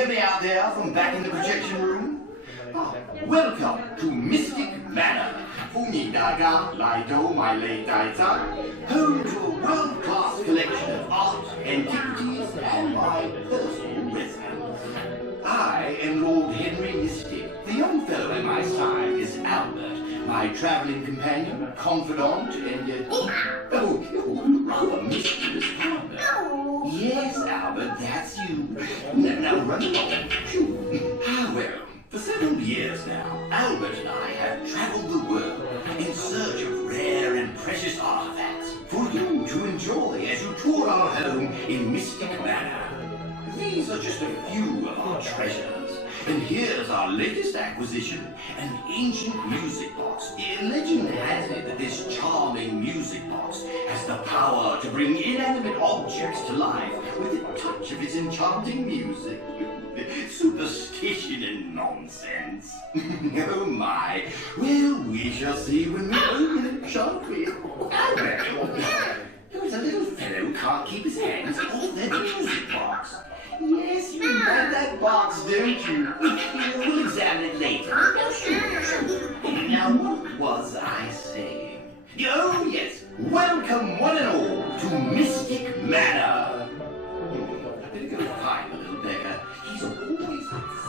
hear me out there from back in the projection room? Welcome to Mystic Manor, Funidaga Lido My Late Daita, home to a world-class collection of art, antiquities, and my personal residence. I am Lord Henry Mystic. The young fellow at my side is Albert, my travelling companion, confidant, and rather mischievous partner. Yes, Albert, that's you. Now run along. Well, for several years now, Albert and I have travelled the world in search of rare and precious artifacts for you to enjoy as you tour our home in Mystic Manor. These are just a few of our treasures. And here's our latest acquisition, an ancient music box. Legend has it that this charming music box has the power to bring inanimate objects to life with a touch of its enchanting music. Superstition and nonsense. Oh my. Well, we shall see when we open it, shan't we? There's a little fellow who can't keep his hands off that music box. Yes, you remember that box, don't you? We'll examine it later. Now, what was I saying? Oh, yes. Welcome, one and all, to Mystic Manor. I better go find the little beggar. He's always at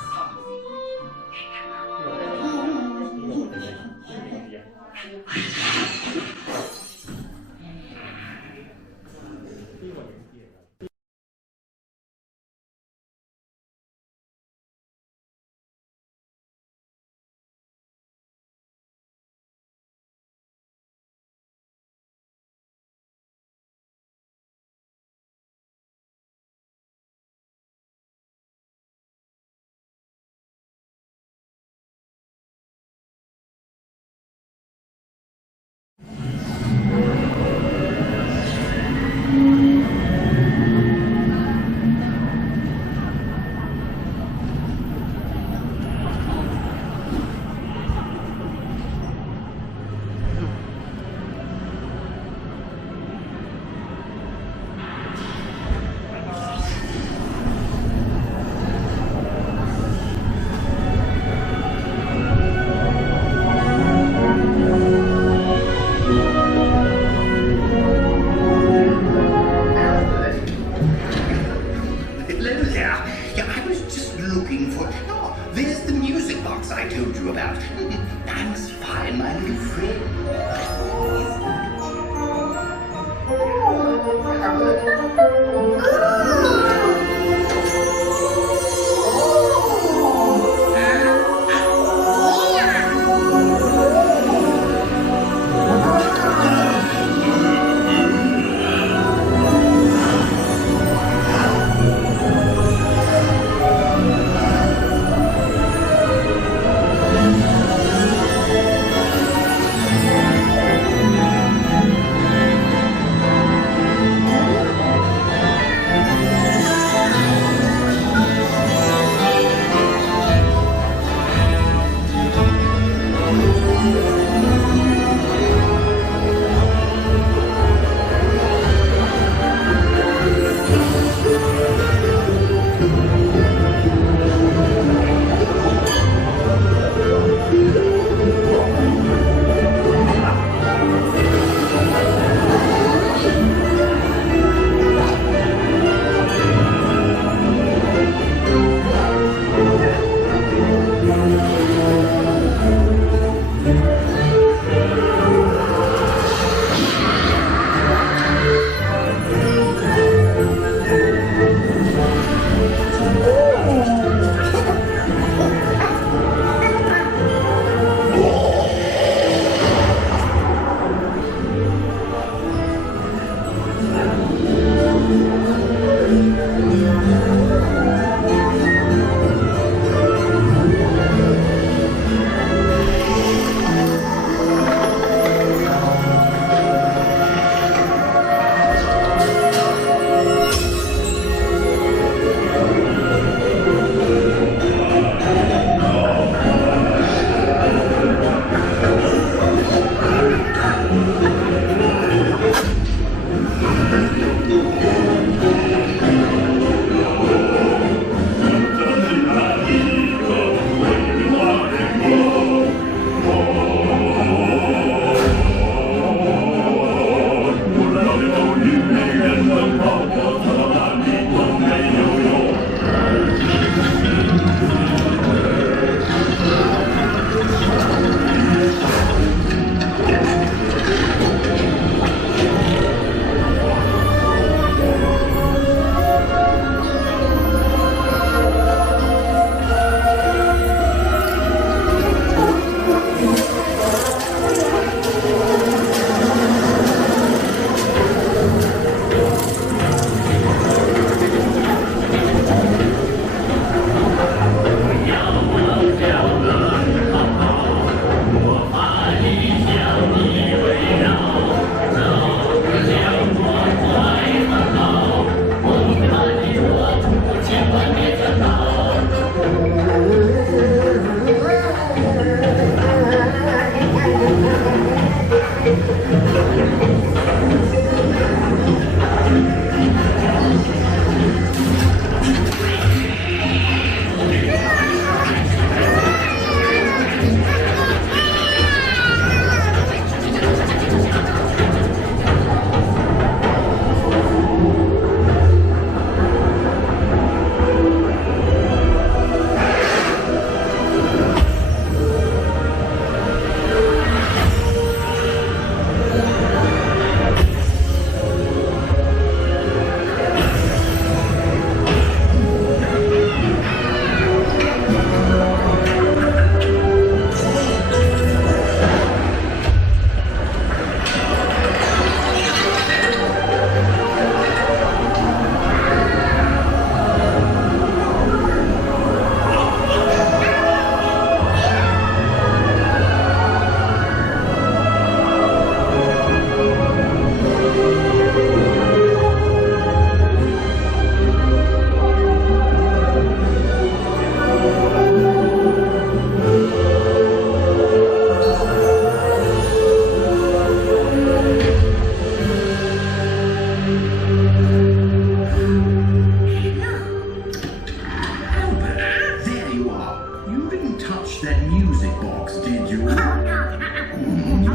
box, did you? You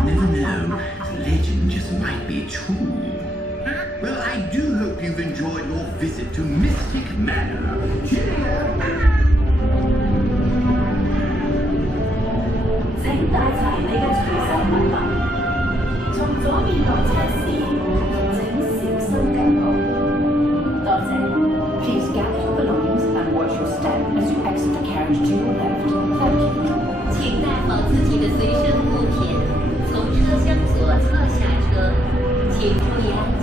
never know. The legend just might be true. Well, I do hope you've enjoyed your visit to Mystic Manor. Cheerio! 請帶齊你嘅隨身物品，從左面落車時請小心跟步。多謝。Please gather your belongings and watch your step as you exit the carriage to your left. Thank you. 请带好自己的随身物品，从车厢左侧下车，请注意安全。